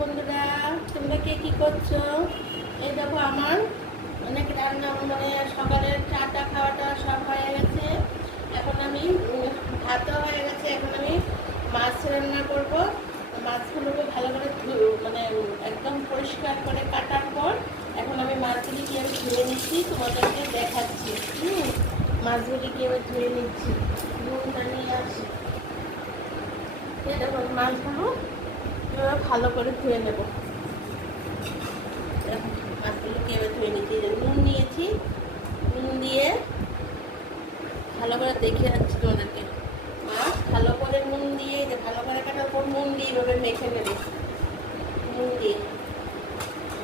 বন্ধুরা, তোমরা কে কি করছো? এই দেখো আমার অনেক রান্না, মানে সকালের চাটা খাওয়াটা সব হয়ে গেছে। এখন আমি ভাতও হয়ে গেছে। এখন আমি মাছ রান্না করব। মাছগুলোকে ভালো করে মানে একদম পরিষ্কার করে কাটার পর এখন আমি মাছগুলি কি আমি ধুয়ে নিচ্ছি, তোমাদেরকে দেখাচ্ছি। মাছগুলি কি আমি ধুয়ে নিচ্ছি, নুনটা নিয়ে আসি। দেখো মাছগুলো ভালো করে ধুয়ে নেব। মাছগুলো কীভাবে ধুয়ে নিচ্ছি, নুন নিয়েছি, নুন দিয়ে ভালো করে দেখে যাচ্ছি তোমাদেরকে। মাছ ভালো করে নুন দিয়ে, যে ভালো করে কাটার পর নুন দিয়ে এভাবে মেখে নেবে। নুন দিয়ে,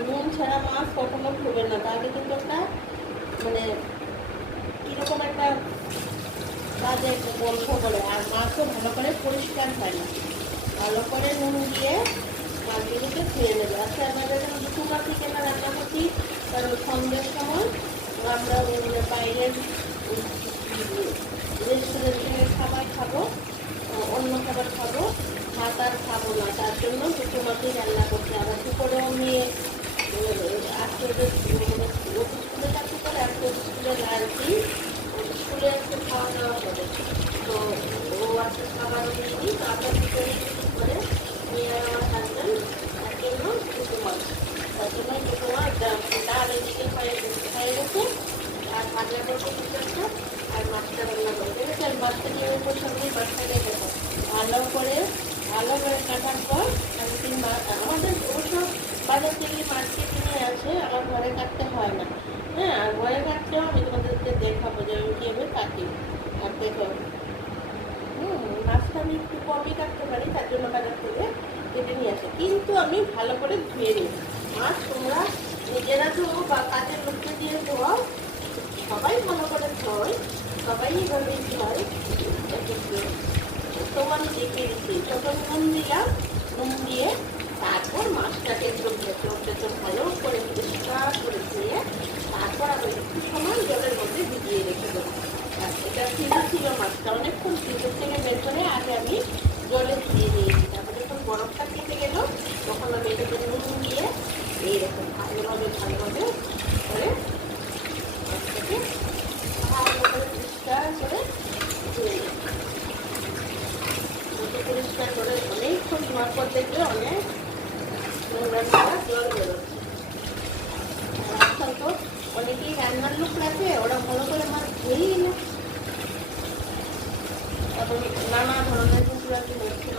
নুন ছাড়া মাছ কখনো ধুবে না, তাহলে কিন্তু একটা মানে কীরকম একটা বাজে একটা গল্প করে, আর মাছও ভালো করে পরিষ্কার হয় না। ভালো করে নুন দিয়ে মাছগুলোকে ধুয়ে নেবে। আচ্ছা, আমাদের যখন দুপুরবার থেকে না রান্না করছি, কারণ সন্ধ্যের সময় আমরা বাইরের রেস্টুরেন্টের খাবার খাবো, অন্য খাবার খাবো, ভাত আর খাবো না। তার জন্য দুপুরবাতেই রান্না করছি। আবার দুপুরেও নিয়ে আজকে স্কুলে চাকরি করে, আজকে স্কুলে লাঞ্চি স্কুলে আজকে খাওয়া দাওয়া করে। তো ও আজকে খাবার নিয়ে নিই, তো আপনার দুপুরে করে নিয়ে আমার হাজব্যান্ড তার জন্য দুটো মাছ, তার জন্য দুটো মাছ ডাল এদিকে হয়ে গেছে, আর ভাজা করবো কিছু একটা, আর মাছটা রান্না করবো। ঠিক আছে, আর মাছটা নিয়ে ওপর সঙ্গে মাছটাকে দেবো ভালো করে কাটার পর। আমি তিন মাছ আমাদের অবশ্য বাজার থেকে মাছকে কিনে আসে, আমার ঘরে কাটতে হয় না। হ্যাঁ, আর ঘরে কাটলেও আমি তোমাদেরকে দেখাবো যে আমি কীভাবে কাটি। আর দেখো মাছটা আমি একটু কমই কাটতে পারি, তার জন্য বাজার থেকে কেটে নিয়ে আসে, কিন্তু আমি ভালো করে ধুয়ে নিই। মাছ তোমরা নিজেরা ধোও বা কাজের লোককে দিয়ে ধোয়াও, সবাই ভালো করে ধোয়, সবাই এভাবেই ধোয়। তোমার দেখিয়ে দিচ্ছি, যখন নুন দিলাম, নুন দিয়ে তারপর মাছটাকে একটু ভালো করে পরিষ্কার করে ধুয়ে তারপর আমি একটু সময় জলের মধ্যে ভিজিয়ে রেখে দেবো। এটা ছিল মাছটা অনেকক্ষণ ফ্রিজের থেকে বের করে আগে আমি জলে ভিজিয়ে দিয়েছি। তারপরে যখন বরফটা কেটে গেল, তখন আমি এটাকে নুন দিয়ে এইরকম ভালোভাবে করে মাছটাকে ভালো করে পরিষ্কার করে ধুয়ে নিই। পরিষ্কার করে অনেকক্ষণ ধোয়ার পর দেখবে অনেক নোংরা জল বেরোচ্ছে। আজকাল তো অনেকেই রান্নার লোক রাখে, ওরা ভালো করে মাছ ধুয়েই না। তারপর নানা ধরনের কুকুরাটি হচ্ছে,